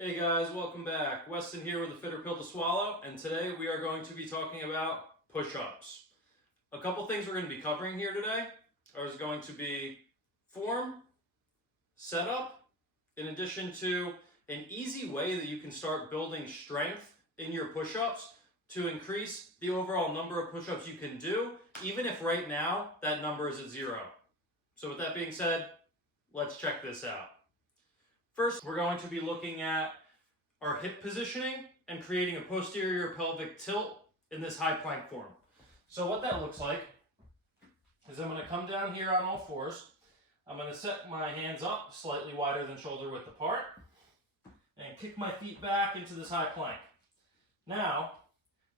Hey guys, welcome back. Weston here with the Fitter Pill to Swallow, and today we are going to be talking about push-ups. A couple things we're going to be covering here today are going to be form, setup, in addition to an easy way that you can start building strength in your push-ups to increase the overall number of push-ups you can do, even if right now that number is at 0. So with that being said, let's check this out. First, we're going to be looking at our hip positioning and creating a posterior pelvic tilt in this high plank form. So what that looks like is I'm going to come down here on all fours. I'm going to set my hands up slightly wider than shoulder width apart and kick my feet back into this high plank. Now,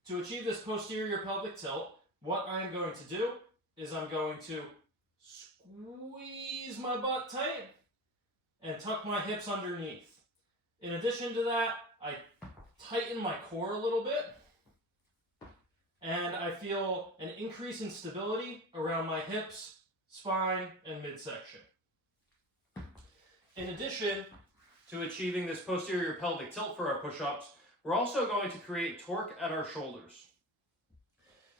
to achieve this posterior pelvic tilt, what I am going to do is I'm going to squeeze my butt tight and tuck my hips underneath. In addition to that, I tighten my core a little bit, and I feel an increase in stability around my hips, spine, and midsection. In addition to achieving this posterior pelvic tilt for our push-ups, we're also going to create torque at our shoulders.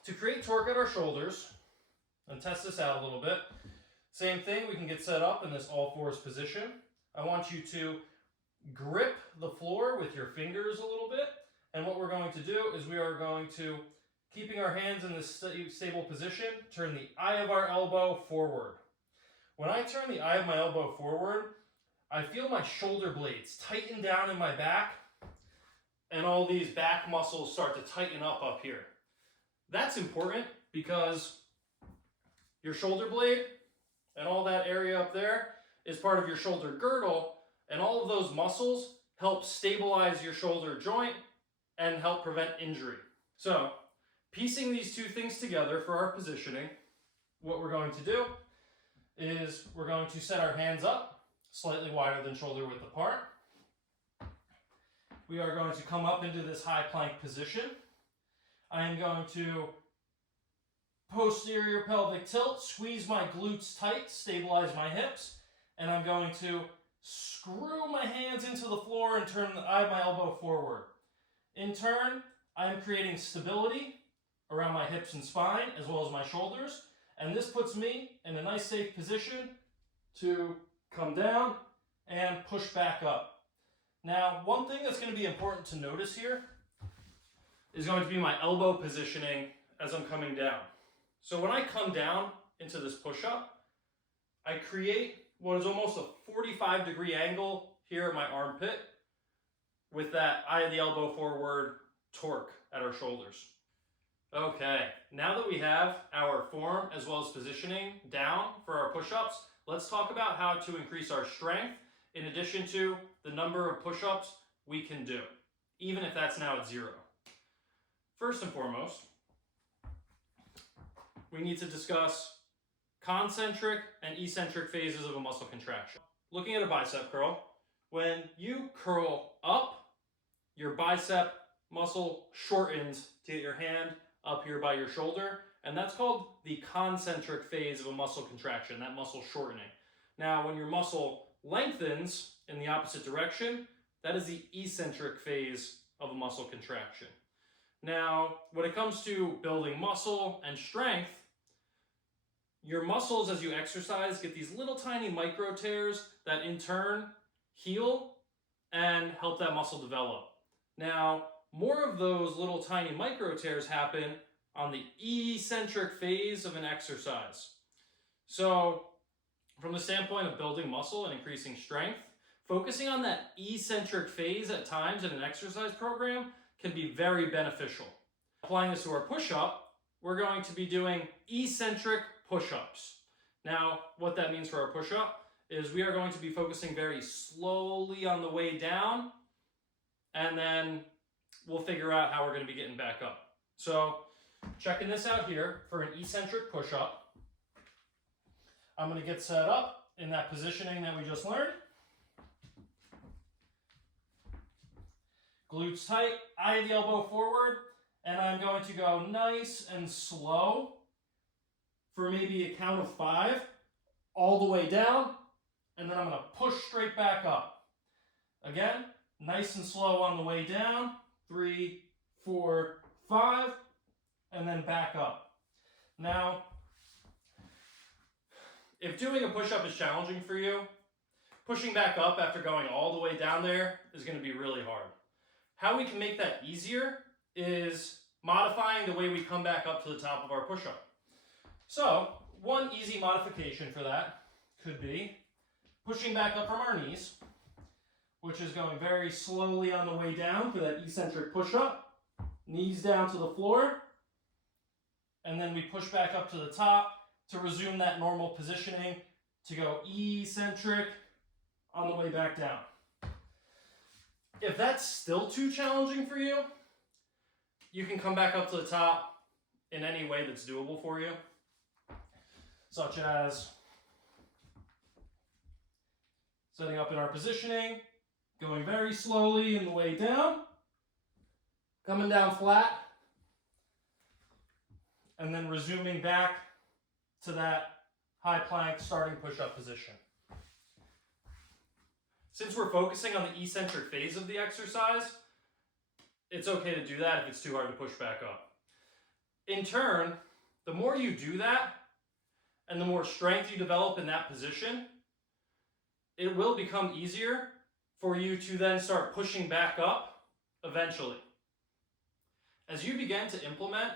To create torque at our shoulders, and test this out a little bit, same thing, we can get set up in this all fours position. I want you to grip the floor with your fingers a little bit. And what we're going to do is we are going to, keeping our hands in this stable position, turn the eye of our elbow forward. When I turn the eye of my elbow forward, I feel my shoulder blades tighten down in my back, and all these back muscles start to tighten up here. That's important because your shoulder blade and all that area up there is part of your shoulder girdle, and all of those muscles help stabilize your shoulder joint and help prevent injury. So, piecing these two things together for our positioning, what we're going to do is we're going to set our hands up slightly wider than shoulder width apart. We are going to come up into this high plank position. I am going to posterior pelvic tilt, squeeze my glutes tight, stabilize my hips, and I'm going to screw my hands into the floor and turn the eye of my elbow forward. In turn, I am creating stability around my hips and spine as well as my shoulders, and this puts me in a nice safe position to come down and push back up. Now, one thing that's going to be important to notice here is going to be my elbow positioning as I'm coming down. So when I come down into this push-up, I create what is almost a 45-degree angle here at my armpit with that eye of the elbow forward torque at our shoulders. Okay, now that we have our form as well as positioning down for our push-ups, let's talk about how to increase our strength in addition to the number of push-ups we can do, even if that's now at 0. First and foremost, we need to discuss concentric and eccentric phases of a muscle contraction. Looking at a bicep curl, when you curl up, your bicep muscle shortens to get your hand up here by your shoulder, and that's called the concentric phase of a muscle contraction, that muscle shortening. Now, when your muscle lengthens in the opposite direction, that is the eccentric phase of a muscle contraction. Now, when it comes to building muscle and strength, your muscles, as you exercise, get these little tiny micro tears that in turn heal and help that muscle develop. Now, more of those little tiny micro tears happen on the eccentric phase of an exercise. So, from the standpoint of building muscle and increasing strength, focusing on that eccentric phase at times in an exercise program can be very beneficial. Applying this to our push-up, we're going to be doing eccentric push-ups. Now, what that means for our push-up is we are going to be focusing very slowly on the way down, and then we'll figure out how we're going to be getting back up. So, checking this out here for an eccentric push-up, I'm going to get set up in that positioning that we just learned. Glutes tight, eye of the elbow forward, and I'm going to go nice and slow for maybe a count of 5, all the way down, and then I'm going to push straight back up. Again, Nice and slow on the way down. 3, 4, 5, and then back up. Now, if doing a push-up is challenging for you, pushing back up after going all the way down there is going to be really hard. How we can make that easier is modifying the way we come back up to the top of our push-up. So, one easy modification for that could be pushing back up from our knees, which is going very slowly on the way down for that eccentric push-up. Knees down to the floor, and then we push back up to the top to resume that normal positioning to go eccentric on the way back down. If that's still too challenging for you, you can come back up to the top in any way that's doable for you, such as setting up in our positioning, going very slowly in the way down, coming down flat, and then resuming back to that high plank starting push-up position. Since we're focusing on the eccentric phase of the exercise, it's okay to do that if it's too hard to push back up. In turn, the more you do that, and the more strength you develop in that position, it will become easier for you to then start pushing back up eventually. As you begin to implement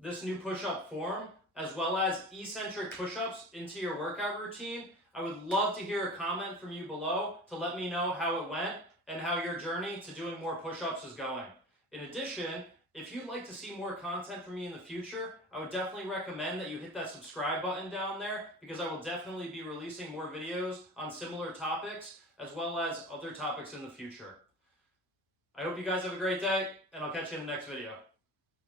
this new push-up form, as well as eccentric push-ups into your workout routine, I would love to hear a comment from you below to let me know how it went and how your journey to doing more push-ups is going. In addition, if you'd like to see more content from me in the future, I would definitely recommend that you hit that subscribe button down there, because I will definitely be releasing more videos on similar topics as well as other topics in the future. I hope you guys have a great day, and I'll catch you in the next video.